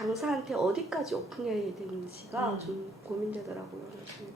강사한테 어디까지 오픈해야 되는지가 좀 고민되더라고요.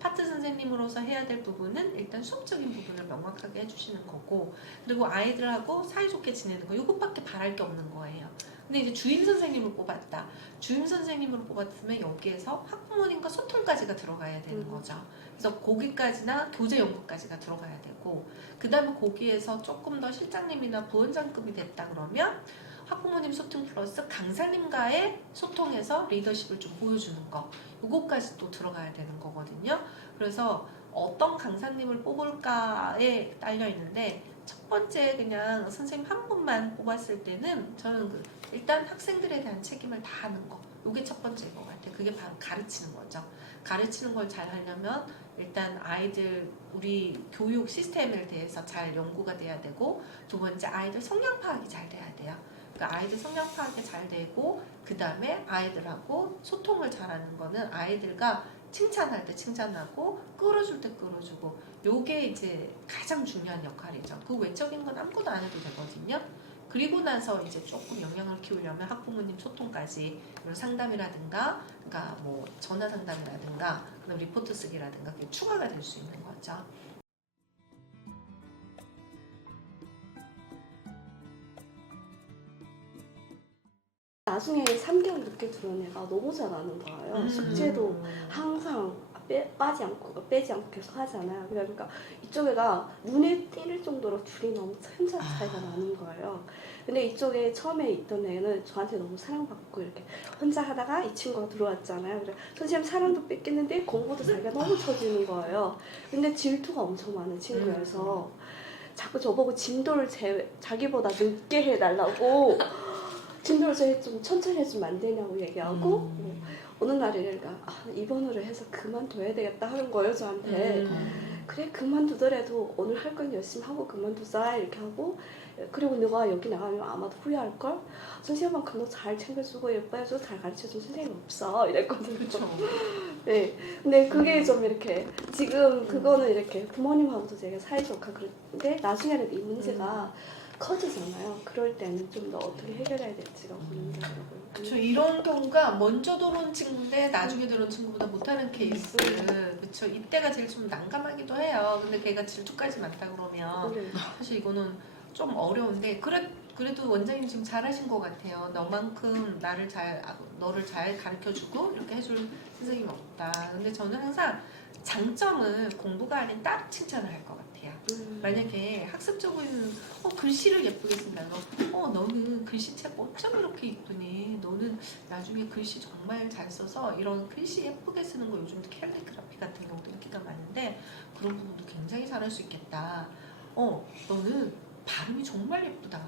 파트 선생님으로서 해야 될 부분은 일단 수업적인 부분을 명확하게 해주시는 거고, 그리고 아이들하고 사이좋게 지내는 거, 이것밖에 바랄 게 없는 거예요. 근데 이제 주임 선생님을 뽑았다. 주임 선생님으로 뽑았으면 여기에서 학부모님과 소통까지가 들어가야 되는 거죠. 그래서 거기까지나 교재 연구까지가 들어가야 되고, 그 다음에 거기에서 조금 더 실장님이나 부원장급이 됐다 그러면 학부모님 소통 플러스 강사님과의 소통에서 리더십을 좀 보여주는 거, 요거까지 또 들어가야 되는 거거든요. 그래서 어떤 강사님을 뽑을까에 딸려 있는데, 첫 번째 그냥 선생님 한 분만 뽑았을 때는 저는 일단 학생들에 대한 책임을 다하는 거, 요게 첫 번째인 것 같아요. 그게 바로 가르치는 거죠. 가르치는 걸 잘 하려면 일단 아이들 우리 교육 시스템에 대해서 잘 연구가 돼야 되고, 두 번째 아이들 성향 파악이 잘 돼야 돼요. 그러니까 아이들 성향 파악이 잘 되고, 그 다음에 아이들하고 소통을 잘하는 거는 아이들과 칭찬할 때 칭찬하고 끌어줄 때 끌어주고, 요게 이제 가장 중요한 역할이죠. 그 외적인 건 아무것도 안 해도 되거든요. 그리고 나서 이제 조금 역량을 키우려면 학부모님 소통까지, 이런 상담이라든가, 그러니까 뭐 전화 상담이라든가, 그다음 리포트 쓰기라든가 그게 추가가 될 수 있는 거죠. 나중에 3개월 늦게 들어온 애가 너무 잘하는 거예요. 숙제도 항상 빼지 않고 계속 하잖아요. 그러니까 이쪽 애가 눈에 띄를 정도로 둘이 너무 천차 차이가 나는 거예요. 근데 이쪽에 처음에 있던 애는 저한테 너무 사랑받고 이렇게 혼자 하다가 이 친구가 들어왔잖아요. 그래 선생님 사랑도 뺏겼는데 공부도 자기가 너무 쳐주는 거예요. 근데 질투가 엄청 많은 친구여서 자꾸 저보고 진도를 자기보다 늦게 해달라고 진도를 좀 천천히 해주면 안 되냐고 얘기하고 어느 날에 얘가 이번으로 해서 그만둬야 되겠다 하는 거예요 저한테. 그래 그만두더라도 오늘 할 건 열심히 하고 그만두자 이렇게 하고, 그리고 너가 여기 나가면 아마도 후회할걸? 선생님만큼 너 잘 챙겨주고 예뻐해주고 잘 가르쳐준 선생님 없어 이랬거든요. 그렇죠. 네, 근데 그게 좀 이렇게 지금 그거는 이렇게 부모님하고도 되게 사이좋고 그런데 나중에는 이 문제가 커지잖아요. 그럴 때는 좀 더 어떻게 해결해야 될지가 고민되더라고요. 그렇죠. 이런 경우가 먼저 들어온 친구인데 나중에 들어온 친구보다 못하는 케이스. 그렇죠. 이때가 제일 좀 난감하기도 해요. 근데 걔가 질투까지 많다 그러면 사실 이거는 좀 어려운데, 그래도 원장님 지금 잘하신 것 같아요. 너만큼 너를 잘 가르쳐주고 이렇게 해줄 선생님이 없다. 근데 저는 항상 장점을 공부가 아닌 따로 칭찬을 할 것 같아요. 만약에 학습적인 글씨를 예쁘게 쓴다. 너는 글씨책 어쩜 이렇게 이쁘니? 너는 나중에 글씨 정말 잘 써서 이런 글씨 예쁘게 쓰는 거, 요즘도 캘리그라피 같은 경우도 인기가 많은데 그런 부분도 굉장히 잘할 수 있겠다. 너는 발음이 정말 예쁘다.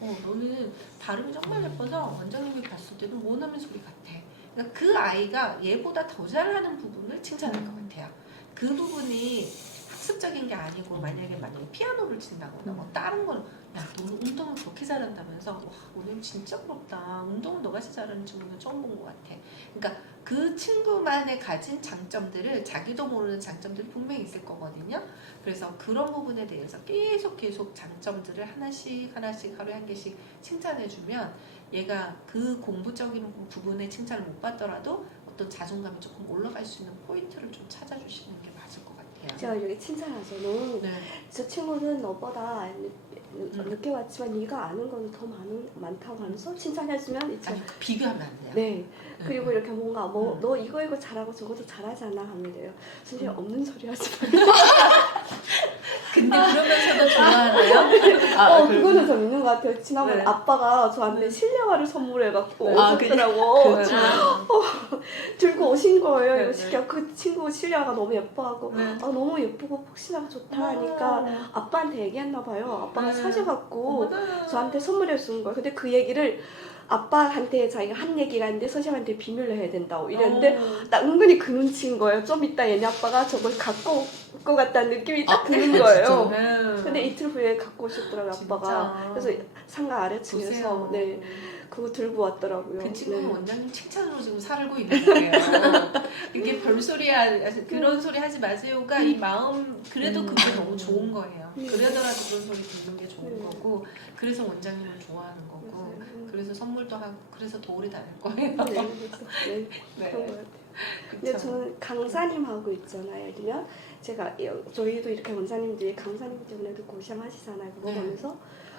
너는 발음이 정말 예뻐서 원장님이 봤을 때는 원어민 소리 같아. 그러니까 그 아이가 얘보다 더 잘하는 부분을 칭찬할 것 같아요. 그 부분이 학습적인 게 아니고, 만약에 피아노를 친다거나 뭐 다른 거는 야, 너는 운동을 그렇게 잘한다면서, 와, 오늘 진짜 부럽다. 운동은 너같이 잘하는 친구는 처음 본 것 같아. 그러니까 그 친구만의 가진 장점들을, 자기도 모르는 장점들이 분명히 있을 거거든요. 그래서 그런 부분에 대해서 계속 장점들을 하나씩 하루에 한 개씩 칭찬해주면 얘가 그 공부적인 부분에 칭찬을 못 받더라도 어떤 자존감이 조금 올라갈 수 있는 포인트를 좀 찾아주시는 게 맞을 것 같아요. 제가 이렇게 칭찬하죠. 저 친구는 너보다 늦게 왔지만 네가 아는 건 더 많다고 하면서 칭찬해주면 이제 비교하면 안 돼요. 네. 그리고 이렇게 뭔가 너 이거 잘하고 저것도 잘하잖아 하면 돼요. 선생님 없는 소리 하지 마. 근데 그러면서도 좋아하나요? 그거는 좀 있는 것 같아요. 지난번에 아빠가 저한테 실내화를 선물해갖고 오셨더라고. 들고 오신 거예요. 이거 시켜. 그 친구 실내화가 너무 예뻐하고 너무 예쁘고 폭신하고 좋다 하니까 아빠한테 얘기했나 봐요. 아빠가 사셔갖고 저한테 선물해 준 거예요. 근데 그 얘기를 아빠한테 자기가 한 얘기가 있는데 선생님한테 비밀로 해야 된다고 이랬는데 나 은근히 그 눈치인 거예요. 좀 이따 얘네 아빠가 저걸 갖고 올 것 같다는 느낌이 딱 드는 거예요. 근데 이틀 후에 갖고 오셨더라고요 아빠가. 그래서 상가 아래층에서 그거 들고 왔더라고요. 그 친구는 원장님 칭찬으로 지금 살고 있는 거예요. 이게 그런 소리 하지 마세요가 이 마음, 그래도 그게 너무 좋은 거예요. 그러더라도 그런 소리 듣는 게 좋은 좋은 네. 거고 그래서 원장님을 좋아하는 거고 맞아요. 그래서 선물도 하고 그래서 더 오래 다닐 거예요. 네, 그래서 네, 네. 그런 것 같아요. 근데 그쵸? 저는 강사님하고 있잖아요. 예를 들면 제가 저희도 이렇게 원장님들이 강사님 때문에도 고생하시잖아요. 그거 네. 보면서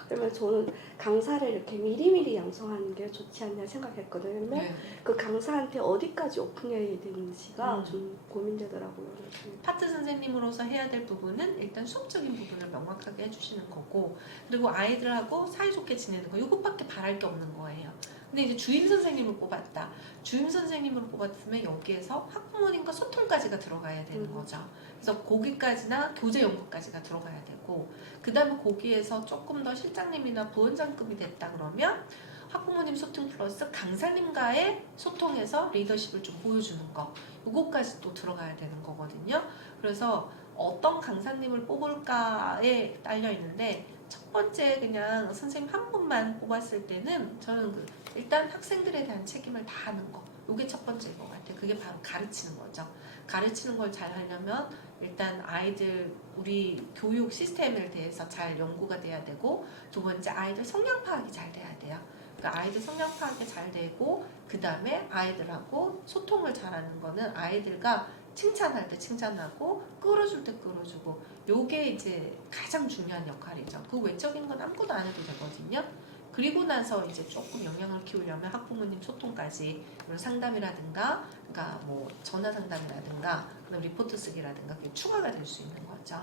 그러면 저는 강사를 이렇게 미리미리 양성하는 게 좋지 않냐 생각했거든요. 그러면 네. 그 강사한테 어디까지 오픈해야 되는지가 음. 좀 고민되더라고요. 그래서 파트 선생님으로서 해야 될 부분은 일단 수업적인 부분을 명확하게 해주시는 거고 그리고 아이들하고 사이좋게 지내는 거 이것밖에 바랄 게 없는 거예요. 근데 이제 주임 선생님을 뽑았다. 주임 선생님으로 뽑았으면 여기에서 학부모님과 소통까지가 들어가야 되는 거죠. 그래서 거기까지나 교재 연구까지가 들어가야 되고 그 다음에 거기에서 조금 더 실장님이나 부원장급이 됐다 그러면 학부모님 소통 플러스 강사님과의 소통에서 리더십을 좀 보여주는 거 이거까지 또 들어가야 되는 거거든요. 그래서 어떤 강사님을 뽑을까에 딸려 있는데 첫 번째 그냥 선생님 한 분만 뽑았을 때는 저는 일단 학생들에 대한 책임을 다하는 거 이게 첫 번째인 것 같아요. 그게 바로 가르치는 거죠. 가르치는 걸 잘 하려면 일단 아이들 우리 교육 시스템에 대해서 잘 연구가 돼야 되고 두 번째 아이들 성향 파악이 잘 돼야 돼요. 그러니까 아이들 성향 파악이 잘 되고 그 다음에 아이들하고 소통을 잘하는 거는 아이들과 칭찬할 때 칭찬하고 끌어줄 때 끌어주고 요게 이제 가장 중요한 역할이죠. 그 외적인 건 아무것도 안 해도 되거든요. 그리고 나서 이제 조금 영향을 키우려면 학부모님 소통까지 이런 상담이라든가 그러니까 뭐 전화 상담이라든가 그다음 리포트 쓰기라든가 그게 추가가 될 수 있는 거죠.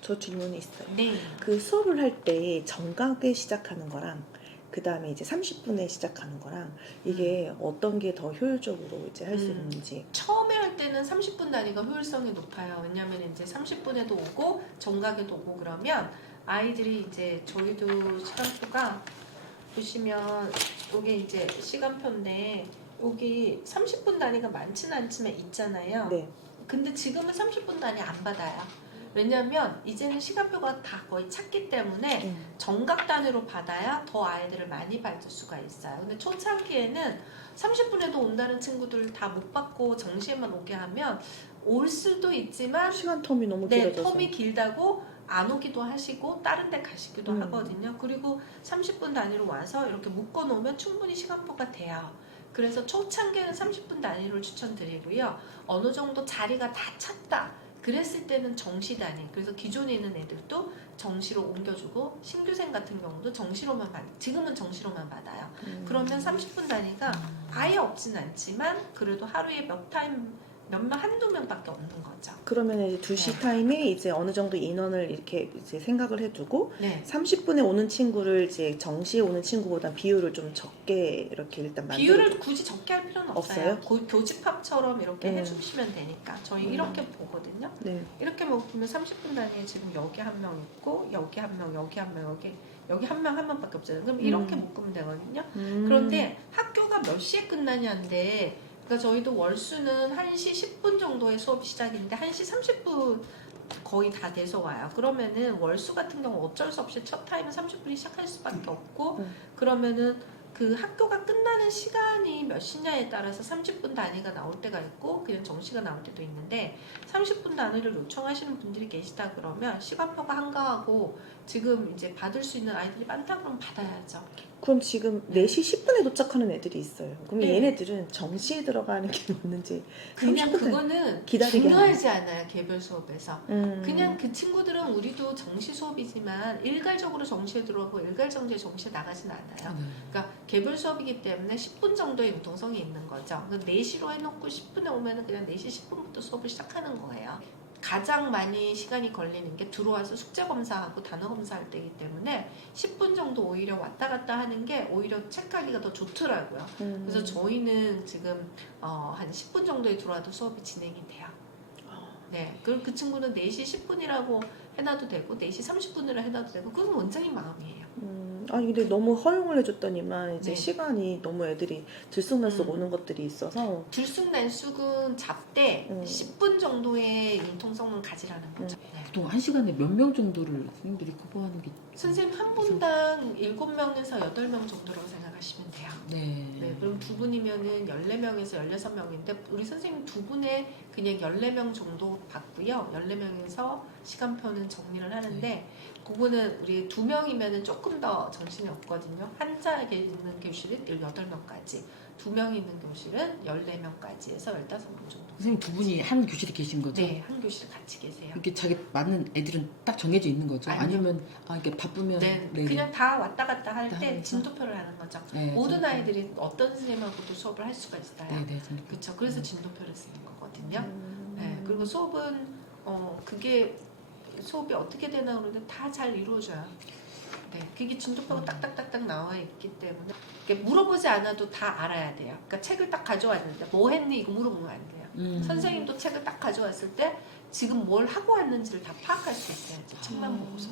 저 질문이 있어요. 네. 그 수업을 할 때 정각에 시작하는 거랑 그 다음에 이제 30분에 시작하는 거랑 이게 어떤 게 더 효율적으로 이제 할 수 있는지. 처음에 할 때는 30분 단위가 효율성이 높아요. 왜냐하면 이제 30분에도 오고 정각에도 오고 그러면 아이들이 이제 저희도 시간표가 보시면 이게 이제 시간표인데 여기 30분 단위가 많지는 않지만 있잖아요. 네. 근데 지금은 30분 단위 안 받아요. 왜냐면 이제는 시간표가 다 거의 찼기 때문에 정각 단위로 받아야 더 아이들을 많이 받을 수가 있어요. 근데 초창기에는 30분에도 온다는 친구들 다 못 받고 정시에만 오게 하면 올 수도 있지만 시간 텀이 너무 네, 길어져서. 텀이 길다고 안 오기도 하시고 다른 데 가시기도 하거든요. 그리고 30분 단위로 와서 이렇게 묶어 놓으면 충분히 시간표가 돼요. 그래서 초창기에는 30분 단위를 추천드리고요. 어느 정도 자리가 다 찼다. 그랬을 때는 정시 단위. 그래서 기존에 있는 애들도 정시로 옮겨주고 신규생 같은 경우도 정시로만 지금은 정시로만 받아요. 그러면 30분 단위가 아예 없진 않지만 그래도 하루에 몇 타임 한두 명밖에 없는 거죠. 그러면 이제 2시 타임에 이제 어느 정도 인원을 이렇게 이제 생각을 해두고 네. 30분에 오는 친구를 이제 정시에 오는 친구보다 비율을 좀 적게 이렇게 일단 만들어. 비율을 굳이 적게 할 필요는 없어요. 없어요? 교집합처럼 이렇게 해주시면 되니까 저희 이렇게 보거든요. 네. 이렇게 보면 30분 단위에 지금 여기 한 명 있고 여기 한 명, 여기 한 명, 여기 한 명밖에 없잖아요. 그럼 이렇게 묶으면 되거든요. 그런데 학교가 몇 시에 끝나냐인데 그러니까 저희도 월수는 1시 10분 정도에 수업이 시작인데 1시 30분 거의 다 돼서 와요. 그러면은 월수 같은 경우 어쩔 수 없이 첫 타임은 30분이 시작할 수밖에 없고 그러면은 그 학교가 끝나는 시간이 몇 시냐에 따라서 30분 단위가 나올 때가 있고 그냥 정시가 나올 때도 있는데 30분 단위를 요청하시는 분들이 계시다 그러면 시간표가 한가하고 지금 이제 받을 수 있는 아이들이 많다 그러면 받아야죠. 그럼 지금 4시 10분에 도착하는 애들이 있어요. 그럼 네. 얘네들은 정시에 들어가는 게 맞는지 그냥 30분 그거는 기다리게 중요하지 않아요. 개별 수업에서. 그냥 그냥 그 친구들은 우리도 정시 수업이지만 일괄적으로 정시에 들어가고 일괄적으로 정시에 나가진 않아요. 그러니까 개별 수업이기 때문에 10분 정도의 융통성이 있는 거죠. 4시로 해놓고 10분에 오면 그냥 4시 10분부터 수업을 시작하는 거예요. 가장 많이 시간이 걸리는 게 들어와서 숙제 검사하고 단어 검사할 때이기 때문에 10분 정도 오히려 왔다 갔다 하는 게 오히려 체크하기가 더 좋더라고요. 그래서 저희는 지금 한 10분 정도에 들어와도 수업이 진행이 돼요. 네, 그럼 그 친구는 4시 10분이라고 해놔도 되고 4시 30분이라 해놔도 되고 그건 원장님 마음이에요. 아니 근데 너무 허용을 해줬더니만 이제 네. 시간이 너무 애들이 들쑥날쑥 오는 것들이 있어서 들쑥날쑥은 잡되 10분 정도의 융통성은 가지라는 거죠. 네. 보통 한 시간에 몇 명 정도를 선생님들이 커버하는 게 선생님 한 분당 7명에서 8명 정도라고 생각하시면 돼요. 네. 네, 그럼 두 분이면은 14명에서 16명인데 우리 선생님 두 분에 그냥 14명 정도 받고요. 14명에서 시간표는 정리를 하는데 그거는 우리 2명이면은 조금 더 정신이 없거든요. 한자에 있는 교실은 18명까지, 2명이 있는 교실은 14명까지 해서 15명 정도. 선생님 두 분이 한 교실에 계신 거죠? 네, 한 교실 같이 계세요. 이렇게 자기 맞는 애들은 딱 정해져 있는 거죠? 아니요. 아니면 이렇게 바쁘면 네, 네. 그냥 다 왔다 갔다 할 다 때 하면서? 진도표를 하는 거죠. 네, 모든 좀- 아이들이 어떤 선생님하고도 수업을 할 수가 있어요. 네, 네, 좀- 그렇죠. 그래서 진도표를 쓰는 거거든요. 음. 네, 그리고 수업은 그게 수업이 어떻게 되나 그러는데 다 잘 이루어져요. 네, 그게 진도표가 딱딱딱딱 나와 있기 때문에 이렇게 물어보지 않아도 다 알아야 돼요. 그러니까 책을 딱 가져왔는데 뭐 했니 이거 물어보면 안 돼요. 선생님도 책을 딱 가져왔을 때 지금 뭘 하고 왔는지를 다 파악할 수 있어요. 책만 보고서.